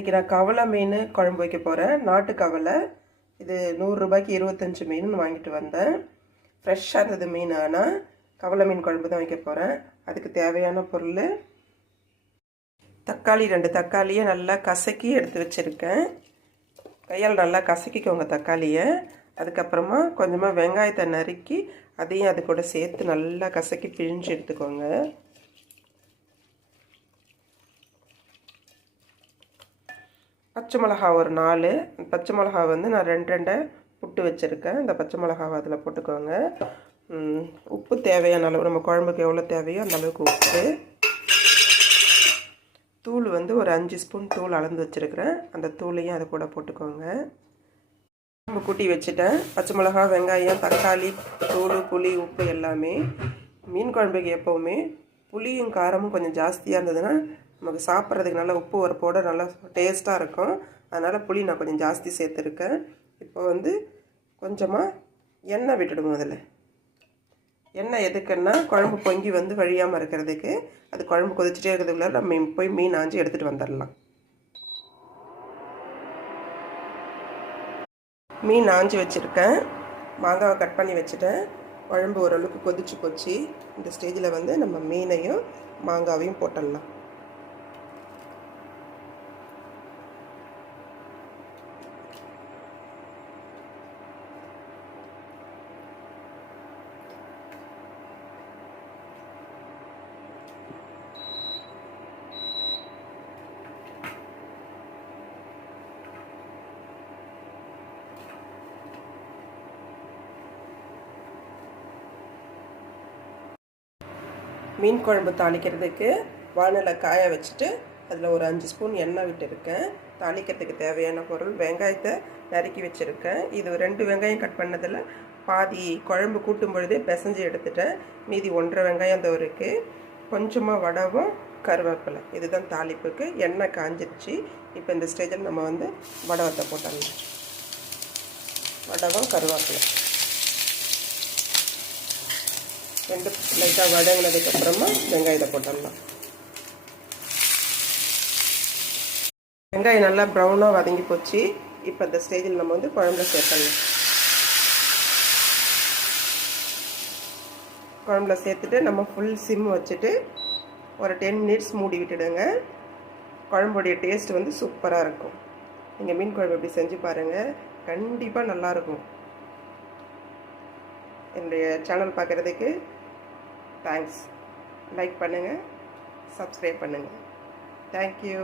இன்றைக்கி நான் கவலை மீன் குழம்பு வைக்க போகிறேன். நாட்டு கவலை. இது 100 ரூபாய்க்கு 25 மீன் வாங்கிட்டு வந்தேன். ஃப்ரெஷ்ஷாக இருந்தது மீன். ஆனால் கவலை மீன் குழம்பு தான் வைக்க போகிறேன். அதுக்கு தேவையான பொருள் தக்காளி, 2 தக்காளியை நல்லா கசக்கி எடுத்து வச்சுருக்கேன். கையால் நல்லா கசக்கிக்கோங்க தக்காளியை. அதுக்கப்புறமா கொஞ்சமாக வெங்காயத்தை நறுக்கி அதையும் அது கூட சேர்த்து நல்லா கசக்கி பிழிஞ்சு எடுத்துக்கோங்க. பச்சை மிளகா ஒரு 4. பச்சை மிளகா வந்து நான் 2 புட்டு வச்சுருக்கேன். இந்த பச்சை மிளகாவை அதில் போட்டுக்கோங்க. உப்பு தேவையான அளவு, நம்ம குழம்புக்கு எவ்வளோ தேவையோ அந்த அளவுக்கு உப்பு. தூள் வந்து ஒரு 5 ஸ்பூன் தூள் அளந்து வச்சுருக்கிறேன். அந்த தூளையும் அதை கூட போட்டுக்கோங்க. குழம்பு கூட்டி வச்சுட்டேன். பச்சை மிளகா, வெங்காயம், தக்காளி, தூள், புளி, உப்பு எல்லாமே. மீன் குழம்புக்கு எப்போவுமே புளியும் காரமும் கொஞ்சம் ஜாஸ்தியாக இருந்ததுன்னா நமக்கு சாப்பிட்றதுக்கு நல்லா உப்பு உரப்போட நல்லா டேஸ்ட்டாக இருக்கும். அதனால் புளி நான் கொஞ்சம் ஜாஸ்தி சேர்த்துருக்கேன். இப்போ வந்து கொஞ்சமாக எண்ணெய் விட்டுடுவோம். அதில் எண்ணெய் எதுக்குன்னா குழம்பு பொங்கி வந்து வழியாமல் இருக்கிறதுக்கு. அது குழம்பு கொதிச்சுட்டே இருக்கிறதுக்குள்ள நம்ம போய் மீன் ஆஞ்சி எடுத்துகிட்டு வந்துடலாம். மீன் ஆஞ்சி வச்சுருக்கேன். மாங்காவை கட் பண்ணி வச்சுட்டேன். குழம்பு ஓரளவுக்கு கொதிச்சு போச்சு. இந்த ஸ்டேஜில் வந்து நம்ம மீனையும் மாங்காவையும் போட்டுடலாம். மீன் குழம்பு தாளிக்கிறதுக்கு வானலை காய வச்சுட்டு அதில் ஒரு 5 ஸ்பூன் எண்ணெய் விட்டுருக்கேன். தாளிக்கிறதுக்கு தேவையான பொருள் வெங்காயத்தை நறுக்கி வச்சுருக்கேன். இது 2 வெங்காயம் கட் பண்ணதில் பாதி குழம்பு கூட்டும் பொழுதே பிசைஞ்சு எடுத்துட்டேன். மீதி 1.5 வெங்காயம் தான் இருக்குது. கொஞ்சமாக வடவும் கருவேப்பிலை. இதுதான் தாளிப்புக்கு. எண்ணெய் காஞ்சிடுச்சு. இப்போ இந்த ஸ்டேஜில் நம்ம வந்து வடவத்தை போட்டலாம். வடவும் கருவேப்பிலை 2 லைட்டாக வதங்கினதுக்கப்புறமா வெங்காயத்தை போட்டுடலாம். வெங்காயம் நல்லா ப்ரௌனாக வதங்கி போச்சு. இப்போ இந்த ஸ்டேஜில் நம்ம வந்து குழம்புல சேர்த்துடலாம். குழம்புல சேர்த்துட்டு நம்ம ஃபுல் சிம் வச்சுட்டு ஒரு 10 மினிட்ஸ் மூடி விட்டுடுங்க. குழம்புடைய டேஸ்ட் வந்து சூப்பராக இருக்கும். நீங்கள் மீன் குழம்பு எப்படி செஞ்சு பாருங்கள். கண்டிப்பாக நல்லாயிருக்கும். என்னுடைய சேனல் பார்க்குறதுக்கு தேங்க்ஸ். லைக் பண்ணுங்கள், சப்ஸ்கிரைப் பண்ணுங்கள். தேங்க்யூ.